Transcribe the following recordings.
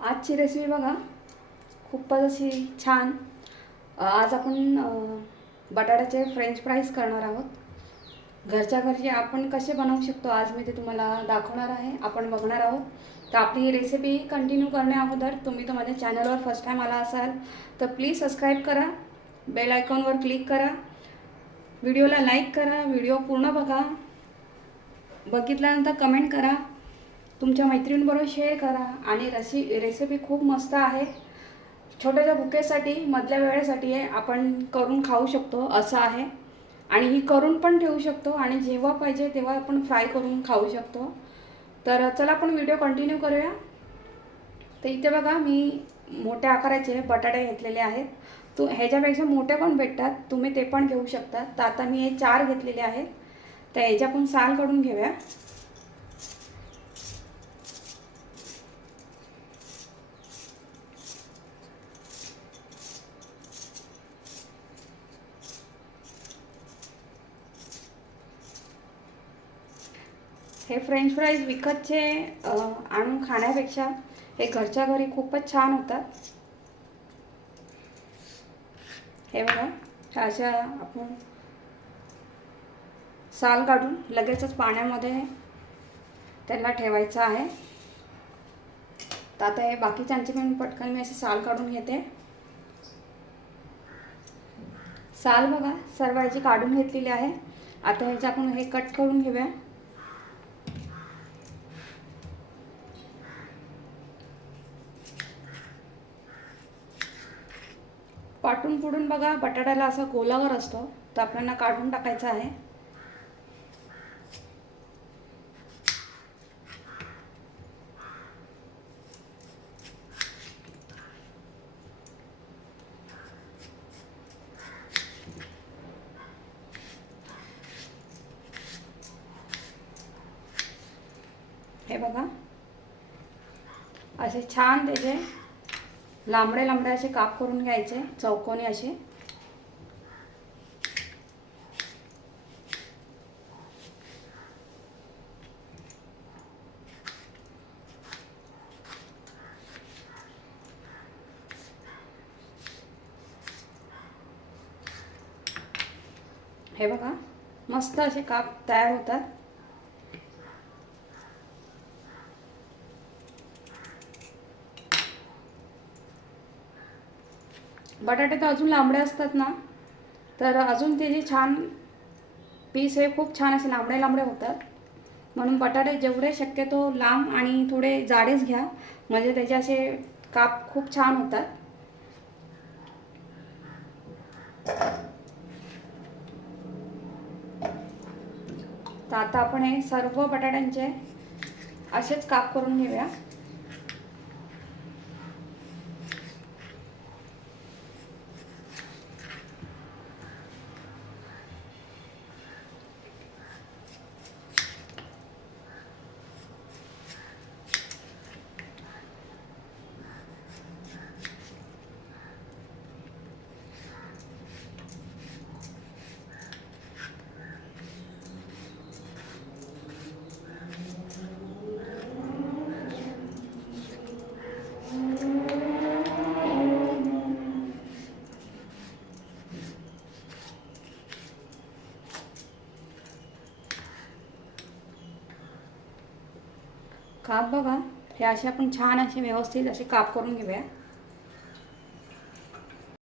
आजची रेसिपी बघा. खूपच अशी छान. आज आपण बटाट्याचे फ्रेंच फ्राईज करणार आहोत. घरच्या घरचे आपण कसे बनवू शकतो आज मी ते तुम्हाला दाखवणार आहे. आपण बघणार आहोत. तर आपली ही रेसिपी कंटिन्यू करण्या अगोदर तुम्ही तर माझ्या चॅनलवर फर्स्ट टाईम आला असाल तर प्लीज सबस्क्राईब करा. बेल आयकॉनवर क्लिक करा. व्हिडिओला लाईक करा. व्हिडिओ पूर्ण बघा. बघितल्यानंतर कमेंट करा. तुमच्या मैत्रिणींबरोबर शेअर करा. आणि रसी रेसिपी खूप मस्त आहे. छोट्याच्या भुकेसाठी मधल्या वेळेसाठी आहे आपण करून खाऊ शकतो असं आहे. आणि ही करून पण ठेवू शकतो. आणि जेव्हा पाहिजे तेव्हा आपण फ्राय करून खाऊ शकतो. तर चला आपण व्हिडिओ कंटिन्यू करूया. तर इथे बघा मी मोठ्या आकाराचे बटाटे घेतलेले आहेत. तू ह्याच्यापेक्षा मोठे पण भेटतात. तुम्ही ते पण घेऊ शकता. तर आता मी हे चार घेतलेले आहेत. तर ह्याच्या आपण साल काढून घेऊया. हे फ्रेंच फ्राईज विकतचे आणून खाण्यापेक्षा हे घरच्या घरी खूपच छान होतात. हे बघा अशा आपण साल काढून लगेचच पाण्यामध्ये त्याला ठेवायचं आहे. तर आता हे बाकीच्यांचे पण पटकन मी असे साल काढून घेते. साल बघा सर्व ह्याची काढून घेतलेली आहे. आता ह्याचे आपण हे कट करून घेऊया. पाटून पुडून बघा बटाट्याला असा कोलावर असतो तर आपल्याला काढून टाकायचा आहे. हे बघा. असे छान त्याचे लांबडे लांबडे असे काप करून घ्यायचे चौकोनी असे. हे बघा मस्त असे काप तयार होतात. बटाटे तर अजून लांबडे असतात ना तर अजून त्याचे छान पीस हे खूप छान असे लांबडे लांबडे होतात. म्हणून बटाटे जेवढे शक्यतो लांब आणि थोडे जाडेच घ्या म्हणजे त्याचे असे काप खूप छान होतात. तर आता आपण हे सर्व बटाट्यांचे असेच काप करून घेऊया. काप बघा. हे असे आपण छान असे व्यवस्थित असे काप करून घेऊया.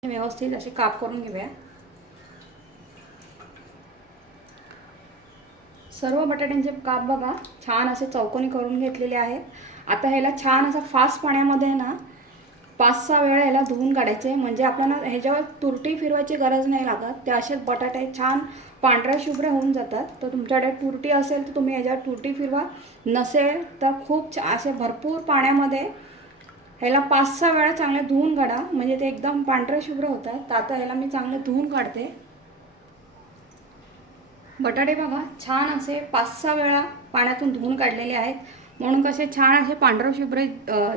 व्यवस्थित असे काप करून घेऊया. सर्व बटाट्यांचे काप बघा. छान असे चौकोनी करून घेतलेले आहेत. आता ह्याला छान असं फास्ट पाण्यामध्ये ना पाच सहा वेळा ह्याला धुवून काढायचे. म्हणजे आपल्याला ह्याच्यावर तुरटी फिरवायची गरज नाही लागत. ते असेच बटाटे छान पांढऱ्या शुभ्र होऊन जातात. तर तुमच्याकडे तुरटी असेल तर तुम्ही ह्याच्यावर तुरटी फिरवा. नसेल तर खूप छा- असे भरपूर पाण्यामध्ये ह्याला पाच सहा वेळा चांगले धुवून काढा. म्हणजे ते एकदम पांढरे शुभ्र होतात. तर आता ह्याला मी चांगले धुवून काढते. बटाटे बघा छान असे पाच सहा वेळा पाण्यातून धुवून काढलेले आहेत. म्हणून कसे छान असे पांढरं शुभ्र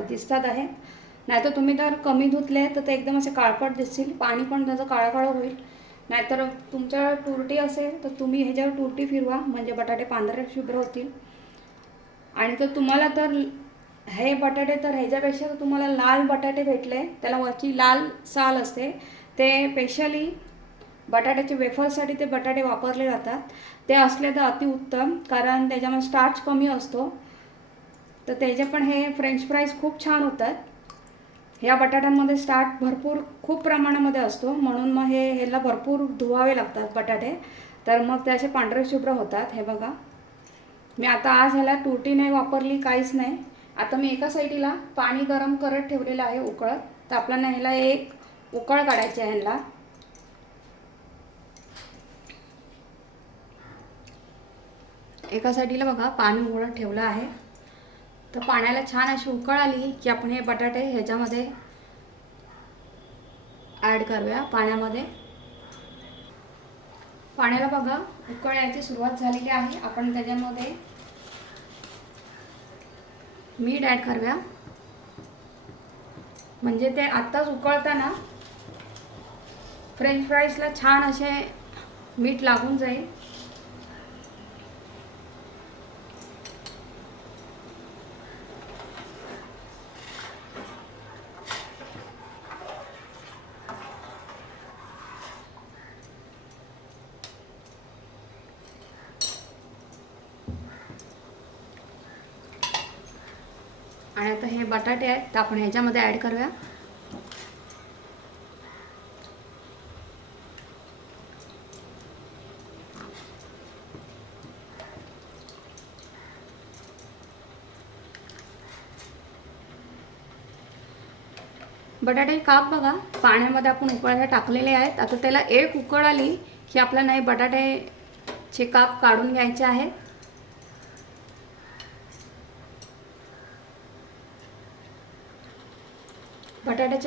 दिसतात आहेत. नाहीतर तुम्ही जर कमी धुतले तर ते एकदम असे काळपट दिसतील पाणी पण त्याचं काळं काळं होईल. नाहीतर तुमच्या तुरटी असेल तर तुम्ही ह्याच्यावर तुरटी फिरवा म्हणजे बटाटे पांढरे शुभ्र होतील. आणि तर तुम्हाला तर हे बटाटे तर ह्याच्यापेक्षा तुम्हाला लाल बटाटे भेटले त्याला वरची लाल साल असते ते स्पेशली बटाट्याचे वेफर्ससाठी ते बटाटे वापरले जातात. ते असले तर अतिउत्तम कारण त्याच्यामध्ये स्टार्च कमी असतो. तर त्याचे पण हे फ्रेंच फ्राईज खूप छान होतात. ह्या बटाट्यांमध्ये स्टार्ट भरपूर खूप प्रमाणामध्ये असतो. म्हणून मग हे ह्याला भरपूर धुवावे लागतात बटाटे. तर मग ते असे पांढरे शुभ्र होतात. हे बघा. मी आता आज ह्याला तुरटी नाही वापरली काहीच नाही. आता मी एका साईडीला पाणी गरम करत ठेवलेलं आहे उकळत. तर आपल्याला ह्याला एक उकळ काढायची आहे ह्याला. एका साईडीला बघा पाणी उकळत ठेवलं आहे. तर पाण्याला छान अशी उकळ आली की आपण हे बटाटे ह्याच्यामध्ये ॲड करूया पाण्यामध्ये. पाण्याला बघा उकळायची सुरुवात झालेली आहे. आपण त्याच्यामध्ये मीठ ॲड करूया. म्हणजे ते आत्ताच उकळताना फ्रेंच फ्राईजला छान असे मीठ लागून जाईल आणि आता हे बटाटे आहेत तर आपण ह्याच्यामध्ये ॲड करूया. बटाटे काप बघा पाण्यामध्ये आपण उकळायला टाकलेले आहेत. आता त्याला एक उकळ आली की आपल्याला हे बटाट्याचे काप काढून घ्यायचे आहेत.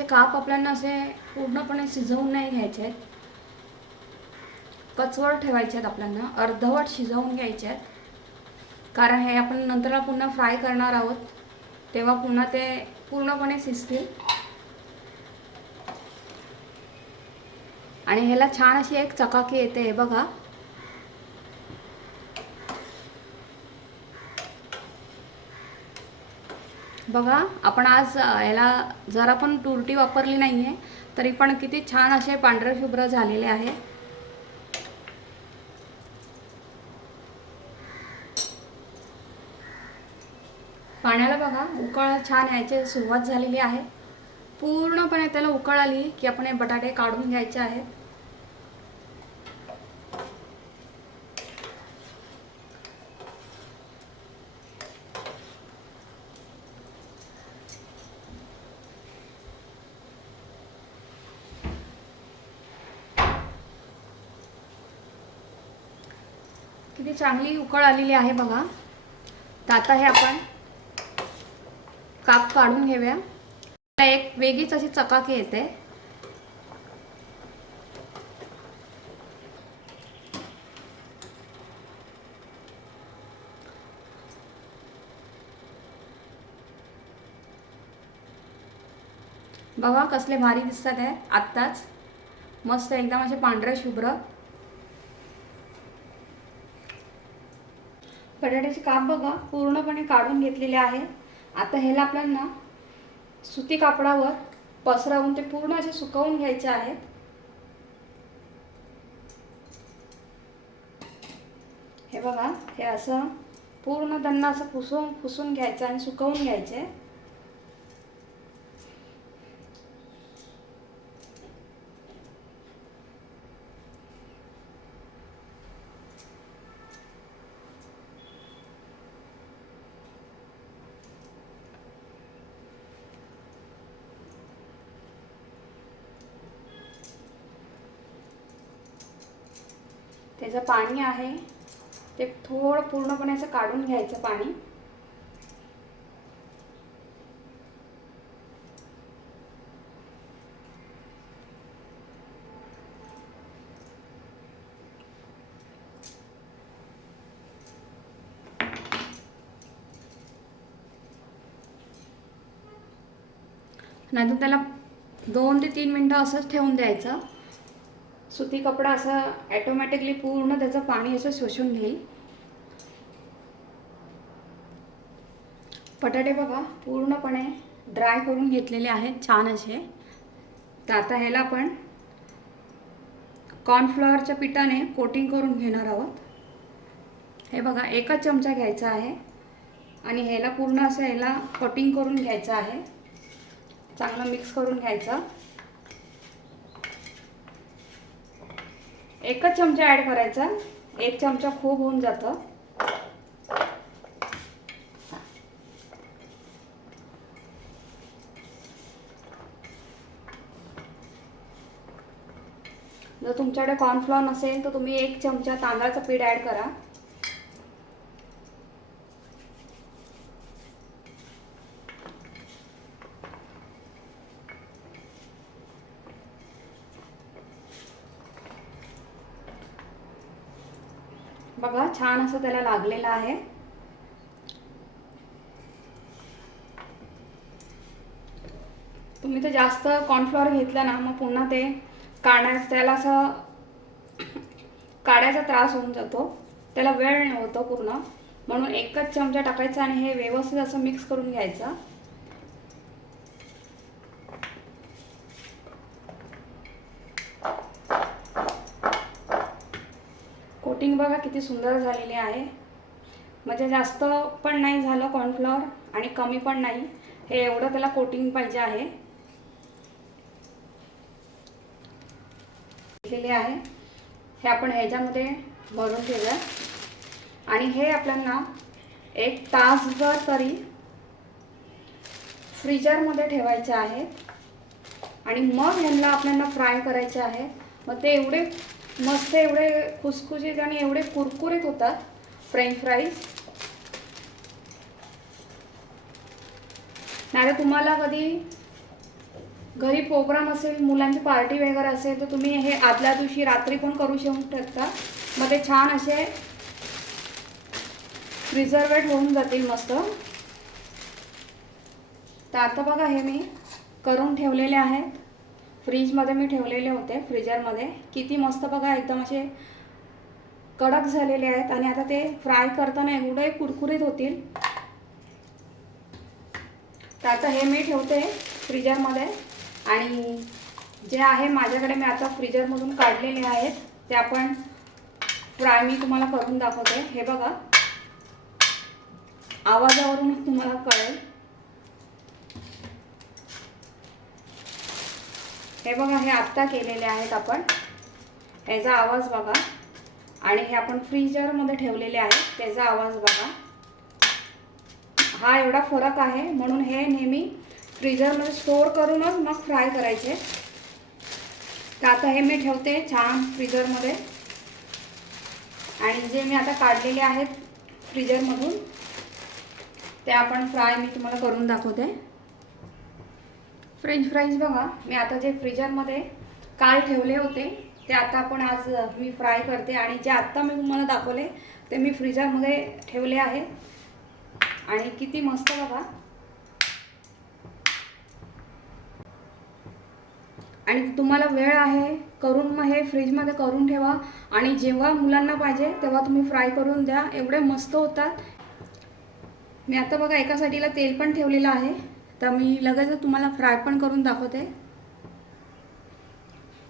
काप आपल्याला असे पूर्णपणे शिजवून नाही घ्यायचे आहेत. कचवट ठेवायचे आहेत आपल्याला अर्धवट शिजवून घ्यायचे आहेत. कारण हे आपण नंतर पुन्हा फ्राय करणार आहोत तेव्हा पुन्हा ते पूर्णपणे शिजतील. आणि ह्याला छान अशी एक चकाकी येते हे बघा. बघा आपण आज याला जरा पण तुरटी वापरली नाही आहे तरी पण किती छान असे पांढरे शुभ्र झालेले आहे. पाण्याला बघा उकळ छान यायची सुरुवात झालेली आहे. पूर्णपणे त्याला उकळ आली की आपण हे बटाटे काढून घ्यायचे आहेत किती चांगली उकळ आलेली आहे बघा. तर आता हे आपण काप काढून घेऊया. एक वेगळीच अशी चकाकी येते. बघा कसले भारी दिसतात आहे आत्ताच मस्त एकदम असे पांढरे शुभ्र बटाट्याचे काप बघा पूर्णपणे काढून घेतलेले आहे. आता ह्याला आपल्याला सुती कापडावर पसरवून ते पूर्ण असे सुकवून घ्यायचे आहेत. हे बघा हे असं पूर्ण त्यांना असं पुसून पुसून घ्यायचं आणि सुकवून घ्यायचे. जे पाणी आहे ते थोडं पूर्णपणे असं काढून घ्यायचं पाणी. नाहीतर त्याला दोन ते तीन मिनटं असंच ठेवून द्यायचं. सुती कपडा असा ॲटोमॅटिकली पूर्ण त्याचं पाणी असं शोषून घेईल. बटाटे बघा पूर्णपणे ड्राय करून घेतलेले आहेत छान असे. तर आता ह्याला आपण कॉर्नफ्लॉवरच्या पिठाने कोटिंग करून घेणार आहोत. हे बघा एकच चमचा घ्यायचा आहे. आणि ह्याला पूर्ण असं ह्याला कोटिंग करून घ्यायचं आहे. चांगलं मिक्स करून घ्यायचं. एकच चमचा ॲड करायचा. एक चमचा खूप होऊन जातं. जर तुमच्याकडे कॉर्नफ्लॉर नसेल तर तुम्ही एक चमचा तांदळाचं पीठ ॲड करा. बघा छान असं त्याला लागलेलं आहे. तुम्ही तर जास्त कॉर्नफ्लॉवर घेतलं ना मग पुन्हा ते काढण्यास त्याला असं काढायचा त्रास होऊन जातो. त्याला वेळ होतो पूर्ण. म्हणून एकच चमचा टाकायचा आणि हे व्यवस्थित असं मिक्स करून घ्यायचं. कोटिंग बघा किती सुंदर झालेली आहे. म्हणजे जास्त पण नाही झालं कॉर्नफ्लॉवर आणि कमी पण नाही. हे एवढं त्याला कोटिंग पाहिजे आहे. घेतलेले आहे. हे आपण ह्याच्यामध्ये भरून ठेवूया. आणि हे आपल्याला एक तासभर तरी फ्रीजरमध्ये ठेवायचे आहे आणि मग ह्यांना आपल्याला फ्राय करायचे आहे मग ते एवढे मस्त एवढे खुसखुशीत आणि एवढे कुरकुरीत होतात. फ्रेंच फ्राईज नाही तुम्हाला कधी घरी प्रोग्राम असेल मुलांची पार्टी वगैरे असेल तर तुम्ही हे आदल्या दिवशी रात्री पण करू शकता. मग ते छान असे प्रिझर्वेट होऊन जातील मस्त. तर आता बघा हे मी करून ठेवलेले आहेत. फ्रीजमध्ये मी ठेवलेले होते फ्रीजरमध्ये. किती मस्त बघा एकदम असे कडक झालेले आहेत. आणि आता ते फ्राय करताना एवढे कुरकुरीत होतील. तर आता हे मी ठेवते फ्रीजरमध्ये. आणि जे आहे माझ्याकडे मी आता फ्रीजरमधून काढलेले आहेत ते आपण फ्राय मी तुम्हाला करून दाखवते. हे बघा. आवाजावरूनच तुम्हाला कळेल. हे बघा हे आत्ता केलेले आहेत आपण. त्याचा आवाज बघा. आणि हे आपण फ्रीजरमध्ये ठेवलेले आहेत. त्याचा आवाज बघा. हा एवढा फरक आहे म्हणून हे नेहमी फ्रीजरमध्ये स्टोअर करूनच मग फ्राय करायचे. तर आता हे मी ठेवते छान फ्रीजरमध्ये. आणि जे मी आता काढलेले आहेत फ्रीजरमधून ते आपण फ्राय मी तुम्हाला करून दाखवते. फ्रेंच फ्राईज बघा. मी आता जे फ्रीजरमध्ये काल ठेवले होते ते आता आपण आज मी फ्राय करते आणि जे आत्ता मी तुम्हाला दाखवले ते मी फ्रीजरमध्ये ठेवले आहे. आणि किती मस्त बघा. आणि तुम्हाला वेळ आहे करून मग हे फ्रीजमध्ये करून ठेवा. आणि जेव्हा मुलांना पाहिजे तेव्हा तुम्ही फ्राय करून द्या. एवढे मस्त होतात. मी आता बघा एका साईडला तेल पण ठेवलेलं आहे. तर मी लगेच तुम्हाला फ्राय पण करून दाखवते.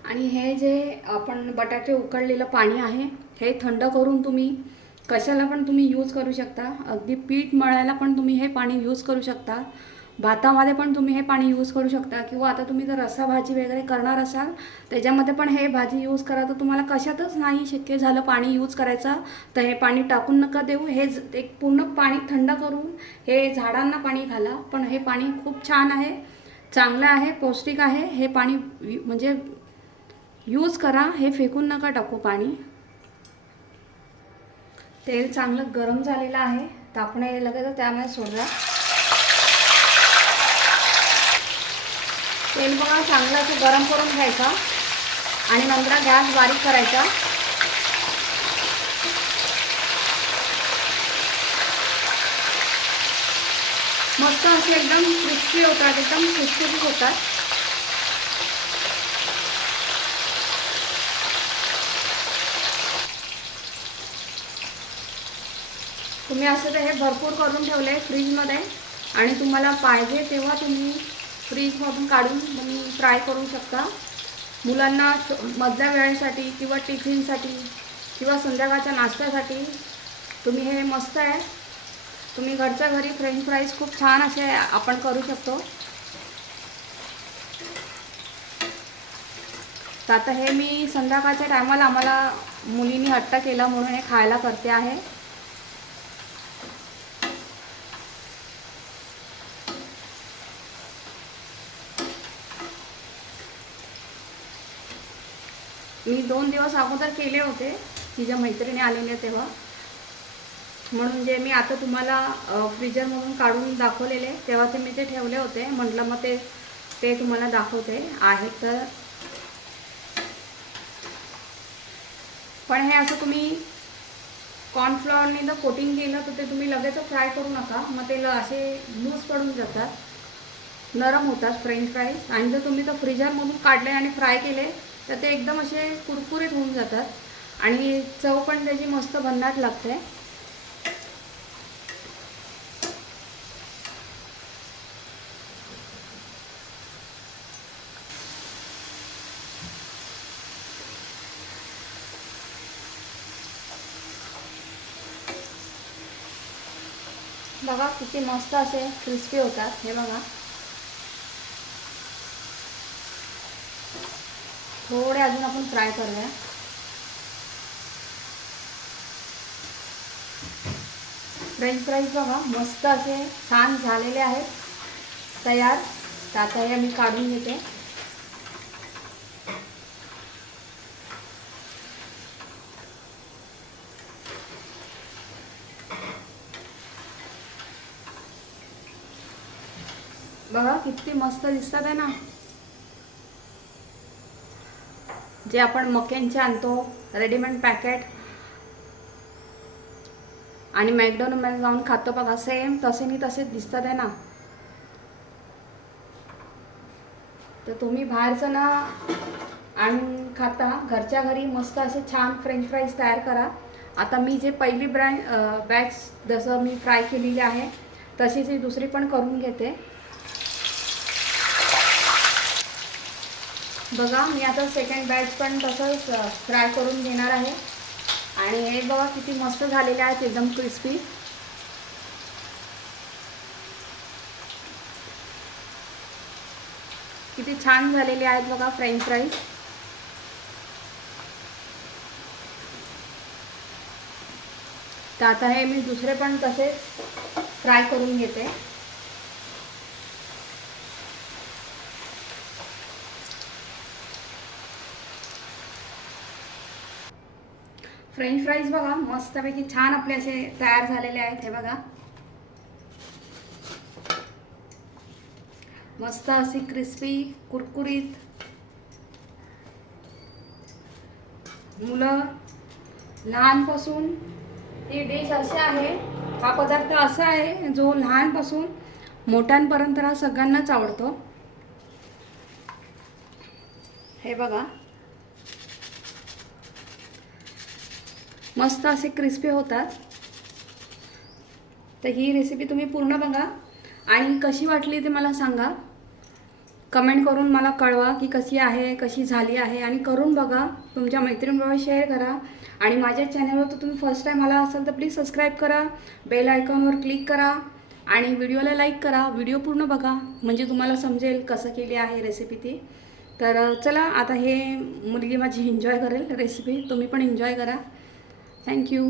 आणि हे जे आपण बटाटे उकळलेलं पाणी आहे हे थंड करून तुम्ही कशाला पण तुम्ही यूज करू शकता. अगदी पीठ मळायला पण तुम्ही हे पाणी यूज करू शकता. भातामध्ये पण तुम्ही हे पाणी यूज करू शकता किंवा आता तुम्ही जर रस्सा भाजी वगैरे करणार असाल त्याच्यामध्ये पण हे भाजी यूज करा. तर तुम्हाला कशातच नाही शक्य झालं पाणी यूज करायचं. तर हे पाणी टाकून नका देऊ. हे ज- एक पूर्ण पाणी थंड करून हे झाडांना पाणी घाला. पण हे पाणी खूप छान आहे. चांगलं आहे पौष्टिक आहे. हे पाणी म्हणजे यूज करा. हे फेकून नका टाकू पाणी. तेल चांगलं गरम झालेलं आहे. तापणे लगेच त्यामुळे सोडा. तेल बघा चांगलं असं गरम करून घ्यायचं. आणि नंतर गॅस बारीक करायचा. मस्त असे एकदम क्रिस्पी होतात एकदम क्रिस्पी होतात. तुम्ही असं तर हे भरपूर करून ठेवले फ्रीजमध्ये. आणि तुम्हाला पाहिजे तेव्हा तुम्ही फ्रीजमधून काढून तुम्ही फ्राय करू शकता. मुलांना मधल्या वेळेसाठी किंवा टिफिनसाठी किंवा संध्याकाळच्या नाश्त्यासाठी तुम्ही हे मस्त आहे. तुम्ही घरच्या घरी फ्रेंच फ्राईज खूप छान असे आपण करू शकतो. तर आता हे मी संध्याकाळच्या टायमाला आम्हाला मुलींनी हट्ट केला म्हणून हे खायला करते आहे. मी दोन दिवस अगोदर केले होते तिच्या मैत्रिणी आलेल्या तेव्हा. म्हणून जे मी आता तुम्हाला फ्रीजरमधून काढून दाखवलेले तेव्हा ते मी ते ठेवले होते. म्हटलं मग ते ते तुम्हाला दाखवते. आहेत तर. पण हे असं तुम्ही कॉर्नफ्लॉवरने जर कोटिंग केलं तर ते तुम्ही लगेच फ्राय करू नका. मग ते ल- असे लूज पडून जातात. नरम होतात फ्रेंच फ्राईज आणि जर तुम्ही तर फ्रीजरमधून काढले आणि फ्राय केले तर ते एकदम असे कुरकुरीत होऊन जातात. आणि चव पण त्याची मस्त भन्नाट लागते. बघा किती मस्त असे क्रिस्पी होतात. हे बघा. थोडे अजून आपण फ्राय करूया. फ्रेंच फ्राईज बघा मस्त असे छान झालेले आहेत. तयार. त्याचाही आता मी काढून घेते. बघा किती मस्त दिसतात आहे ना. जे आपण मक्यांचे आणतो रेडीमेड पॅकेट आणि मॅकडॉनमध्ये जाऊन खातो बघा सेम तसे नाही तसेच दिसतात आहे ना. तर तुम्ही बाहेरचं ना आणून खाता. घरच्या घरी मस्त असे छान फ्रेंच फ्राईज तयार करा. आता मी जे पहिली ब्रँड बॅच जसं मी फ्राय केलेली आहे तशीच ही दुसरी पण करून घेते. बघा मी आता सेकंड बॅच पण तसंच फ्राय करून घेणार आहे. आणि हे बघा किती मस्त झालेले आहेत एकदम क्रिस्पी किती छान झालेले आहेत बघा फ्रेंच फ्राईज तर आता हे मी दुसरे पण तसेच फ्राय करून घेते. फ्रेंच फ्राईज बघा मस्तपैकी छान आपले असे तयार झालेले आहेत हे बघा. मस्त अशी क्रिस्पी कुरकुरीत मुलं लहानपासून ही डिश अशी आहे. हा पदार्थ असा आहे जो लहानपासून मोठ्यांपर्यंत हा सगळ्यांनाच आवडतो. हे बघा. मस्त असे क्रिस्पी होतात. तर ही रेसिपी तुम्ही पूर्ण बघा. आणि कशी वाटली ते मला सांगा. कमेंट करून मला कळवा की कशी आहे कशी झाली आहे. आणि करून बघा. तुमच्या मैत्रिणीबरोबर शेअर करा. आणि माझ्या चॅनलवर तर तुम्ही फर्स्ट टाईम आला असाल तर प्लीज सबस्क्राईब करा. बेल आयकॉनवर क्लिक करा. आणि व्हिडिओला लाईक करा. व्हिडिओ पूर्ण बघा. म्हणजे तुम्हाला समजेल कसं केली आहे रेसिपी ती. तर चला आता हे मुलगी माझी एन्जॉय करेल रेसिपी तुम्ही पण एन्जॉय करा. थँक्यू